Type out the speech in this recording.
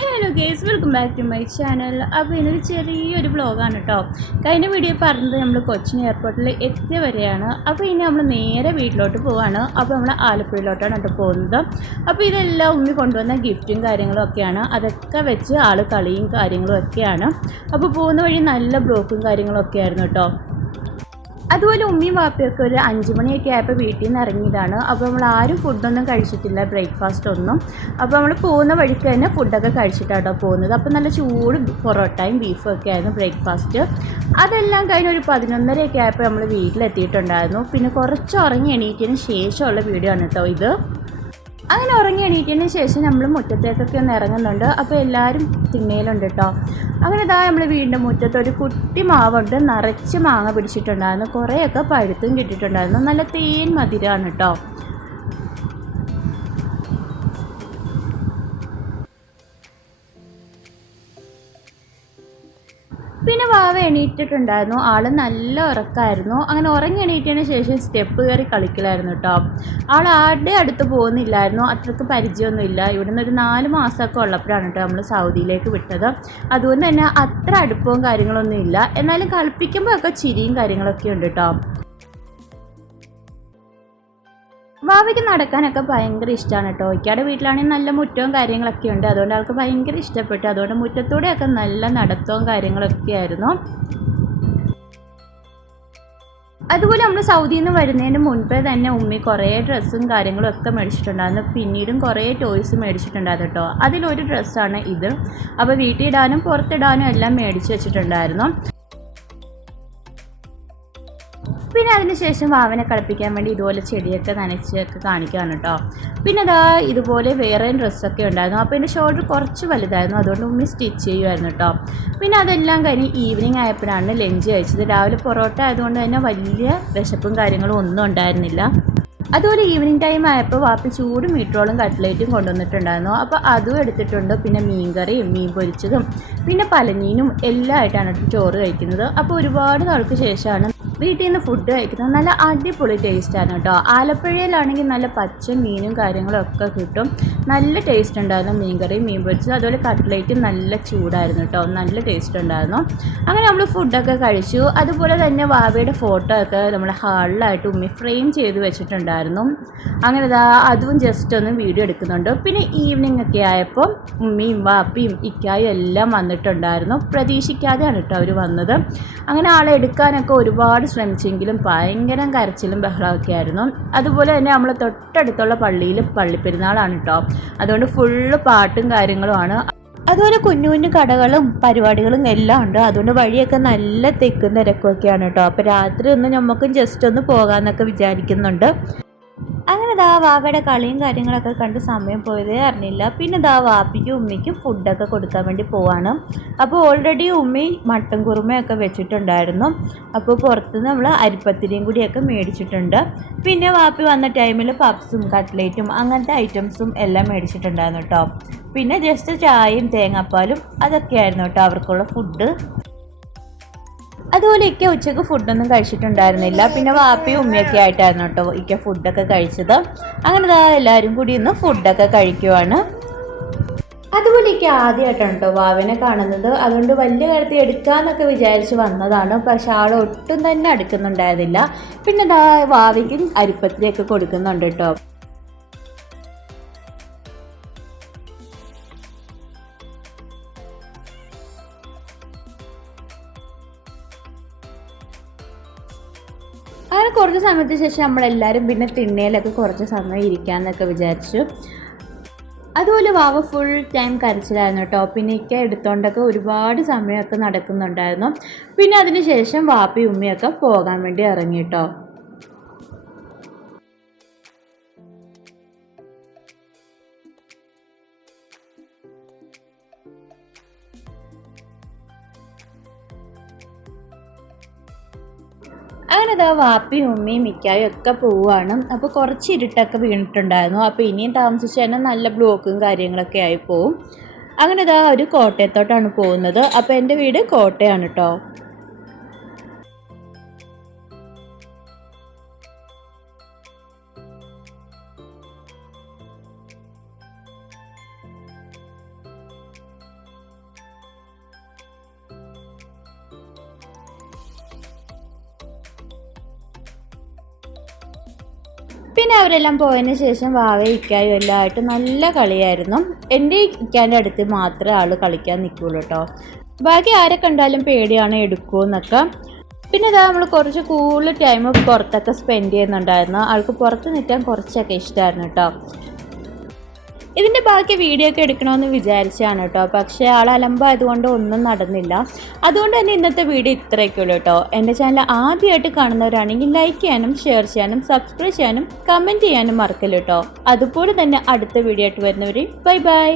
Hello guys, welcome back to my channel. അപ്പോൾ ഇന്നൊരു ചെറിയൊരു വ്ളോഗാണ് കേട്ടോ. കഴിഞ്ഞ വീഡിയോ പറഞ്ഞത് നമ്മൾ കൊച്ചിൻ എയർപോർട്ടിൽ എത്തിയ വരെയാണ്. അപ്പോൾ ഇനി നമ്മൾ നേരെ വീട്ടിലോട്ട് പോവാണ്. അപ്പോൾ നമ്മൾ ആലപ്പുഴയിലോട്ടാണ് കേട്ടോ പോകുന്നത്. അപ്പോൾ ഇതെല്ലാം ഉമ്മി കൊണ്ടുവന്ന ഗിഫ്റ്റും കാര്യങ്ങളും ഒക്കെയാണ്. അതൊക്കെ വെച്ച് ആൾ കളിയും കാര്യങ്ങളും ഒക്കെയാണ്. അപ്പോൾ പോകുന്ന വഴി നല്ല ബ്ലോക്കും കാര്യങ്ങളും ഒക്കെ ആയിരുന്നു കേട്ടോ. അതുപോലെ ഉമ്മിയും വാപ്പയൊക്കെ ഒരു 5 മണിയൊക്കെ ആയപ്പോൾ വീട്ടിൽ നിന്ന് ഇറങ്ങിയതാണ്. അപ്പോൾ നമ്മൾ ആരും ഫുഡൊന്നും കഴിച്ചിട്ടില്ല, ബ്രേക്ക്ഫാസ്റ്റ് ഒന്നും. അപ്പോൾ നമ്മൾ പോകുന്ന വഴിക്ക് തന്നെ ഫുഡൊക്കെ കഴിച്ചിട്ടാട്ടോ പോകുന്നത്. അപ്പോൾ നല്ല ചൂട് പൊറോട്ടയും ബീഫും ഒക്കെ ആയിരുന്നു ബ്രേക്ക്ഫാസ്റ്റ്. അതെല്ലാം കഴിഞ്ഞ് ഒരു 11:30 ആയപ്പോൾ നമ്മൾ വീട്ടിലെത്തിയിട്ടുണ്ടായിരുന്നു. പിന്നെ കുറച്ച് ഉറങ്ങി എണീറ്റതിന് ശേഷമുള്ള വീഡിയോ ആണ് കേട്ടോ ഇത്. അങ്ങനെ ഉറങ്ങി എണീറ്റതിന് ശേഷം നമ്മൾ മുറ്റത്തേക്കൊക്കെ ഒന്ന് ഇറങ്ങുന്നുണ്ട്. അപ്പോൾ എല്ലാവരും തിണ്ണയിലുണ്ട് കേട്ടോ. അങ്ങനെ ഇതാ നമ്മൾ വീടിൻ്റെ മുറ്റത്ത് ഒരു കുട്ടി മാവുണ്ട്, നിറച്ച് മാങ്ങ പിടിച്ചിട്ടുണ്ടായിരുന്നു. കുറേയൊക്കെ പഴുത്തും കിട്ടിയിട്ടുണ്ടായിരുന്നു. നല്ല തേൻ മധുരമാണ് കേട്ടോ. പിന്നെ വാവ എണീറ്റിട്ടുണ്ടായിരുന്നു. ആൾ നല്ല ഉറക്കമായിരുന്നു. അങ്ങനെ ഉറങ്ങി എണീറ്റതിന് ശേഷം സ്റ്റെപ്പ് കയറി കളിക്കലായിരുന്നു കേട്ടോ. ആൾ ആരുടെ അടുത്ത് പോകുന്നില്ലായിരുന്നു, അത്രയ്ക്ക് പരിചയമൊന്നുമില്ല. ഇവിടുന്ന് ഒരു 4 മാസമൊക്കെ ഉള്ളപ്പോഴാണ് കേട്ടോ നമ്മൾ സൗദിയിലേക്ക് വിട്ടത്. അതുകൊണ്ട് തന്നെ അത്ര അടുപ്പവും കാര്യങ്ങളൊന്നും ഇല്ല. എന്നാലും കളിപ്പിക്കുമ്പോഴൊക്കെ ചിരിയും കാര്യങ്ങളൊക്കെ ഉണ്ട് കേട്ടോ. വാവയ്ക്ക് നടക്കാനൊക്കെ ഭയങ്കര ഇഷ്ടമാണ് കേട്ടോ. ഇക്കയുടെ വീട്ടിലാണെങ്കിൽ നല്ല മുറ്റവും കാര്യങ്ങളൊക്കെ ഉണ്ട്. അതുകൊണ്ട് ആൾക്ക് ഭയങ്കര ഇഷ്ടപ്പെട്ടു. അതുകൊണ്ട് മുറ്റത്തൂടെയൊക്കെ നല്ല നടത്തവും കാര്യങ്ങളൊക്കെ ആയിരുന്നു. അതുപോലെ നമ്മൾ സൗദിയിൽ നിന്ന് വരുന്നതിന് മുൻപേ തന്നെ ഉമ്മി കുറേ ഡ്രസ്സും കാര്യങ്ങളും ഒക്കെ മേടിച്ചിട്ടുണ്ടായിരുന്നു. പിന്നീടും കുറേ ടോയ്സ് മേടിച്ചിട്ടുണ്ടായിരുന്നു കേട്ടോ. അതിലൊരു ഡ്രസ്സാണ് ഇത്. അപ്പോൾ വീട്ടിലിടാനും പുറത്തിടാനും എല്ലാം മേടിച്ച് വെച്ചിട്ടുണ്ടായിരുന്നു. പിന്നെ അതിനുശേഷം വാവനെ കളിപ്പിക്കാൻ വേണ്ടി ഇതുപോലെ ചെടിയൊക്കെ നനച്ചൊക്കെ കാണിക്കുകയാണ് കേട്ടോ. പിന്നെ അതാ ഇതുപോലെ വേറെ ഡ്രസ്സൊക്കെ ഉണ്ടായിരുന്നു. അപ്പോൾ എൻ്റെ ഷോൾഡർ കുറച്ച് വലുതായിരുന്നു. അതുകൊണ്ട് ഉമ്മി സ്റ്റിച്ച് ചെയ്യുമായിരുന്നു കേട്ടോ. പിന്നെ അതെല്ലാം കഴിഞ്ഞ് ഈവനിങ് ആയപ്പോഴാണ് ലഞ്ച് കഴിച്ചത്. രാവിലെ പൊറോട്ട ആയതുകൊണ്ട് തന്നെ വലിയ വിശപ്പും കാര്യങ്ങളും ഒന്നും ഉണ്ടായിരുന്നില്ല. അതുപോലെ ഈവനിങ് ടൈം ആയപ്പോൾ വാപ്പി ചൂട് മീറ്റ്റോളും കട്ട്ലേറ്റും കൊണ്ടുവന്നിട്ടുണ്ടായിരുന്നു. അപ്പോൾ അതും എടുത്തിട്ടുണ്ട്. പിന്നെ മീൻകറിയും മീൻ പൊരിച്ചതും പിന്നെ പലഞ്ഞീനും എല്ലാം ആയിട്ടാണ് ചോറ് കഴിക്കുന്നത്. അപ്പോൾ ഒരുപാട് നാൾക്ക് ശേഷമാണ് വീട്ടിൽ നിന്ന് ഫുഡ് കഴിക്കുന്നത്. നല്ല അടിപൊളി ടേസ്റ്റാണ് കേട്ടോ. ആലപ്പുഴയിലാണെങ്കിൽ നല്ല പച്ച മീനും കാര്യങ്ങളും ഒക്കെ കിട്ടും. നല്ല ടേസ്റ്റ് ഉണ്ടായിരുന്നു മീൻകറിയും മീൻ പൊരിച്ചതും. അതുപോലെ കട്ട്ലേറ്റും നല്ല ചൂടായിരുന്നു കേട്ടോ. നല്ല ടേസ്റ്റ് ഉണ്ടായിരുന്നു. അങ്ങനെ നമ്മൾ ഫുഡൊക്കെ കഴിച്ചു. അതുപോലെ തന്നെ വാവയുടെ ഫോട്ടോ ഒക്കെ നമ്മുടെ ഹാളിലായിട്ട് ഉമ്മി ഫ്രെയിം ചെയ്ത് വെച്ചിട്ടുണ്ടായിരുന്നു. അങ്ങനെ അതും ജസ്റ്റ് ഒന്ന് വീഡിയോ എടുക്കുന്നുണ്ട്. പിന്നെ ഈവനിങ് ഒക്കെ ആയപ്പോൾ ഉമ്മിയും വാപ്പിയും ഇക്കായും എല്ലാം വന്നിട്ടുണ്ടായിരുന്നു. പ്രതീക്ഷിക്കാതെയാണ് കേട്ടോ അവർ വന്നത്. അങ്ങനെ ആളെ എടുക്കാനൊക്കെ ഒരുപാട് ശ്രമിച്ചെങ്കിലും ഭയങ്കര കരച്ചിലും ബഹളമൊക്കെ ആയിരുന്നു. അതുപോലെ തന്നെ നമ്മൾ തൊട്ടടുത്തുള്ള പള്ളിയിൽ പള്ളിപ്പെരുന്നാളാണ് കേട്ടോ. അതുകൊണ്ട് ഫുള്ള് പാട്ടും കാര്യങ്ങളുമാണ്. അതുപോലെ കുഞ്ഞു കുഞ്ഞു കടകളും പരിപാടികളും എല്ലാം ഉണ്ട്. അതുകൊണ്ട് വഴിയൊക്കെ നല്ല തിക്കും തിരക്കൊക്കെയാണ് കേട്ടോ. അപ്പോൾ രാത്രി ഒന്ന് നമുക്കും ജസ്റ്റ് ഒന്ന് പോകാമെന്നൊക്കെ വിചാരിക്കുന്നുണ്ട്. അങ്ങനെ വാവയുടെ കളിയും കാര്യങ്ങളൊക്കെ കണ്ട് സമയം പോയതേ അറിഞ്ഞില്ല. പിന്നെ വാപ്പിക്കും ഉമ്മിക്കും ഫുഡൊക്കെ കൊടുക്കാൻ വേണ്ടി പോവാണ്. അപ്പോൾ ഓൾറെഡി ഉമ്മി മട്ടൻ കുറുമയൊക്കെ വെച്ചിട്ടുണ്ടായിരുന്നു. അപ്പോൾ പുറത്തുനിന്ന് നമ്മൾ അരിപ്പത്തിരിയും കൂടിയൊക്കെ മേടിച്ചിട്ടുണ്ട്. പിന്നെ വാപ്പി വന്ന ടൈമിൽ പപ്സും കട്ട്ലേറ്റും അങ്ങനത്തെ ഐറ്റംസും എല്ലാം മേടിച്ചിട്ടുണ്ടായിരുന്നു കേട്ടോ. പിന്നെ ജസ്റ്റ് ചായയും തേങ്ങാപ്പാലും അതൊക്കെയായിരുന്നു കേട്ടോ അവർക്കുള്ള ഫുഡ്. അതുപോലെ ഇക്ക ഉച്ചയ്ക്ക് ഫുഡൊന്നും കഴിച്ചിട്ടുണ്ടായിരുന്നില്ല. പിന്നെ വാപ്പയും ഉമ്മയൊക്കെ ആയിട്ടായിരുന്നു കേട്ടോ ഇക്ക ഫുഡൊക്കെ കഴിച്ചത്. അങ്ങനെ എല്ലാവരും കൂടി ഒന്ന് ഫുഡൊക്കെ കഴിക്കുവാണ്. അതുപോലെ ഇക്ക ആദ്യമായിട്ടാണ് കേട്ടോ വാവനെ കാണുന്നത്. അതുകൊണ്ട് വലിയ കാര്യത്തിൽ എടുക്കാമെന്നൊക്കെ വിചാരിച്ച് വന്നതാണ്. പക്ഷെ ആൾ ഒട്ടും തന്നെ എടുക്കുന്നുണ്ടായിരുന്നില്ല. പിന്നെ വാവയ്ക്കും അരിപ്പത്തിരിയൊക്കെ കൊടുക്കുന്നുണ്ട് കേട്ടോ. അങ്ങനെ കുറച്ച് സമയത്തിന് ശേഷം നമ്മളെല്ലാവരും പിന്നെ തിണ്ണയിലൊക്കെ കുറച്ച് സമയം ഇരിക്കാമെന്നൊക്കെ വിചാരിച്ചു. അതുപോലെ വാവ ഫുൾ ടൈം കരച്ചിലായിരുന്നു കേട്ടോ. പിന്നെ ഇക്ക എടുത്തോണ്ടൊക്കെ ഒരുപാട് സമയമൊക്കെ നടക്കുന്നുണ്ടായിരുന്നു. പിന്നെ അതിന് ശേഷം വാപ്പി ഉമ്മയൊക്കെ പോകാൻ വേണ്ടി ഇറങ്ങി കേട്ടോ. അങ്ങനെ വാപ്പിയും ഉമ്മയും മിക്കായും ഒക്കെ പോവുകയാണ്. അപ്പോൾ കുറച്ച് ഇരുട്ടൊക്കെ വീണിട്ടുണ്ടായിരുന്നു. അപ്പോൾ ഇനിയും താമസിച്ച് തന്നെ നല്ല ബ്ലോക്കും കാര്യങ്ങളൊക്കെ ആയി പോവും. അങ്ങനെ ഒരു കോട്ടയത്തോട്ടാണ് പോകുന്നത്. അപ്പോൾ എൻ്റെ വീട് കോട്ടയാണ് കേട്ടോ. പിന്നെ അവരെല്ലാം പോയതിന് ശേഷം വാവയും ഇക്കായും എല്ലാം ആയിട്ട് നല്ല കളിയായിരുന്നു. എൻ്റെ ഇക്കാൻ്റെ അടുത്ത് മാത്രമേ ആൾ കളിക്കാൻ നിൽക്കുകയുള്ളൂ കേട്ടോ. ബാക്കി ആരെ കണ്ടാലും പേടിയാണ് എടുക്കുമെന്നൊക്കെ. പിന്നെ ഇതാ നമ്മൾ കുറച്ച് കൂടുതൽ ടൈം പുറത്തൊക്കെ സ്പെൻഡ് ചെയ്യുന്നുണ്ടായിരുന്നു. ആൾക്ക് പുറത്ത് നിൽക്കാൻ കുറച്ചൊക്കെ ഇഷ്ടമായിരുന്നു കേട്ടോ. ഇതിൻ്റെ ബാക്കി വീഡിയോ ഒക്കെ എടുക്കണമെന്ന് വിചാരിച്ചാണ് കേട്ടോ. പക്ഷേ ആൾ അലമ്പായതുകൊണ്ട് ഒന്നും നടന്നില്ല. അതുകൊണ്ട് തന്നെ ഇന്നത്തെ വീഡിയോ ഇത്രയൊക്കെയുള്ളൂ കേട്ടോ. എൻ്റെ ചാനൽ ആദ്യമായിട്ട് കാണുന്നവരാണെങ്കിൽ ലൈക്ക് ചെയ്യാനും ഷെയർ ചെയ്യാനും സബ്സ്ക്രൈബ് ചെയ്യാനും കമൻറ്റ് ചെയ്യാനും മറക്കല്ലോ കേട്ടോ. അതുപോലെ തന്നെ അടുത്ത വീഡിയോ ആയിട്ട് വരുന്നവർ ബൈ ബൈ.